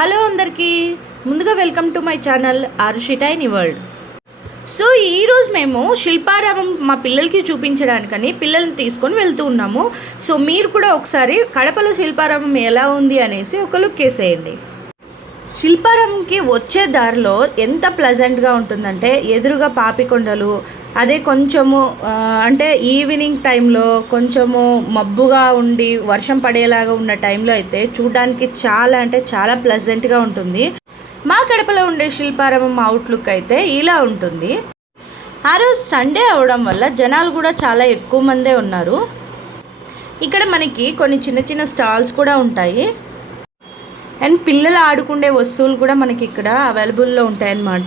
Hello అందరికీ ముందుగా welcome to my channel Arushi tiny world. So ఈరోజు మేము శిల్పారామం మా పిల్లలకి చూపించడానికని పిల్లల్ని తీసుకొని వెళ్తూ ఉన్నాము. సో మీరు కూడా ఒకసారి కడపలో శిల్పారామం ఎలా ఉంది అనేసి ఒక లుక్ వేసేయండి. శిల్పారామంకి వచ్చే దారిలో ఎంత ప్లెజెంట్గా ఉంటుందంటే ఎదురుగా పాపికొండలు, అదే కొంచెము అంటే ఈవినింగ్ టైంలో కొంచెము మబ్బుగా ఉండి వర్షం పడేలాగా ఉన్న టైంలో అయితే చూడడానికి చాలా అంటే చాలా ప్లెజెంట్గా ఉంటుంది. మా కడపలో ఉండే శిల్పారామం అవుట్లుక్ అయితే ఇలా ఉంటుంది. ఆ రోజు సండే అవడం వల్ల జనాలు కూడా చాలా ఎక్కువ మందే ఉన్నారు. ఇక్కడ మనకి కొన్ని చిన్న చిన్న స్టాల్స్ కూడా ఉంటాయి అండ్ పిల్లలు ఆడుకునే వస్తువులు కూడా మనకి ఇక్కడ అవైలబుల్లో ఉంటాయన్నమాట.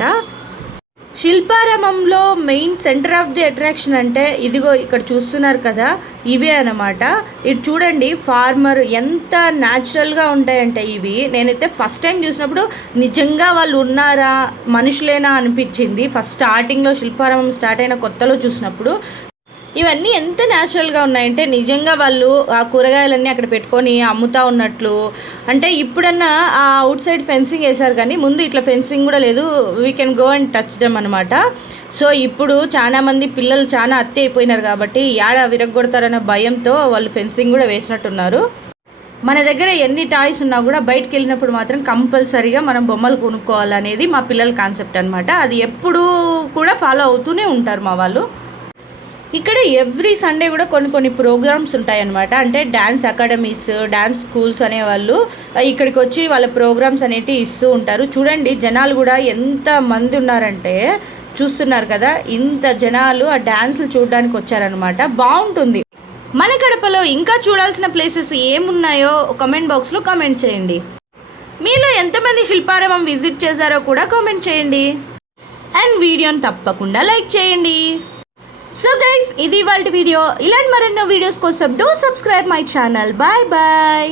శిల్పారామంలో main centre of the attraction అంటే ఇదిగో ఇక్కడ చూస్తున్నారు కదా, ఇవే అన్నమాట. ఇటు చూడండి, ఫార్మర్ ఎంత న్యాచురల్గా ఉంటాయంటే ఇవి. నేనైతే ఫస్ట్ టైం చూసినప్పుడు నిజంగా వాళ్ళు ఉన్నారా, మనుషులేనా అనిపించింది. ఫస్ట్ స్టార్టింగ్లో శిల్పారామం స్టార్ట్ అయిన కొత్తలో చూసినప్పుడు ఇవన్నీ ఎంత న్యాచురల్గా ఉన్నాయంటే నిజంగా వాళ్ళు ఆ కూరగాయలన్నీ అక్కడ పెట్టుకొని అమ్ముతూ ఉన్నట్లు. అంటే ఇప్పుడన్నా ఆ అవుట్ సైడ్ ఫెన్సింగ్ వేశారు, కానీ ముందు ఇట్లా ఫెన్సింగ్ కూడా లేదు. We can go and touch them అనమాట. సో ఇప్పుడు చాలామంది పిల్లలు చాలా అత్తి అయిపోయినారు కాబట్టి యాడ విరగొడతారన్న భయంతో వాళ్ళు ఫెన్సింగ్ కూడా వేసినట్టున్నారు. మన దగ్గర ఎన్ని టాయ్స్ ఉన్నా కూడా బయటకు వెళ్ళినప్పుడు మాత్రం కంపల్సరీగా మనం బొమ్మలు కొనుక్కోవాలనేది మా పిల్లల కాన్సెప్ట్ అనమాట. అది ఎప్పుడూ కూడా ఫాలో అవుతూనే ఉంటారు మా వాళ్ళు. ఇక్కడ ఎవ్రీ సండే కూడా కొన్ని ప్రోగ్రామ్స్ ఉంటాయన్నమాట. అంటే డ్యాన్స్ అకాడమీస్, డ్యాన్స్ స్కూల్స్ అనేవాళ్ళు ఇక్కడికి వచ్చి వాళ్ళ ప్రోగ్రామ్స్ అనేటివి ఇస్తూ ఉంటారు. చూడండి జనాలు కూడా ఎంత మంది ఉన్నారంటే, చూస్తున్నారు కదా, ఇంత జనాలు ఆ డ్యాన్స్లు చూడడానికి వచ్చారనమాట. బాగుంటుంది. మన కడపలో ఇంకా చూడాల్సిన ప్లేసెస్ ఏమున్నాయో కామెంట్ బాక్స్లో కామెంట్ చేయండి. మీలో ఎంతమంది శిల్పారామం విజిట్ చేశారో కూడా కామెంట్ చేయండి అండ్ వీడియోని తప్పకుండా లైక్ చేయండి. సో గైస్, ఇది ఇవాల్టి వీడియో. ఇలాంటి మరెన్నో వీడియోస్ కోసం do subscribe my channel. Bye bye.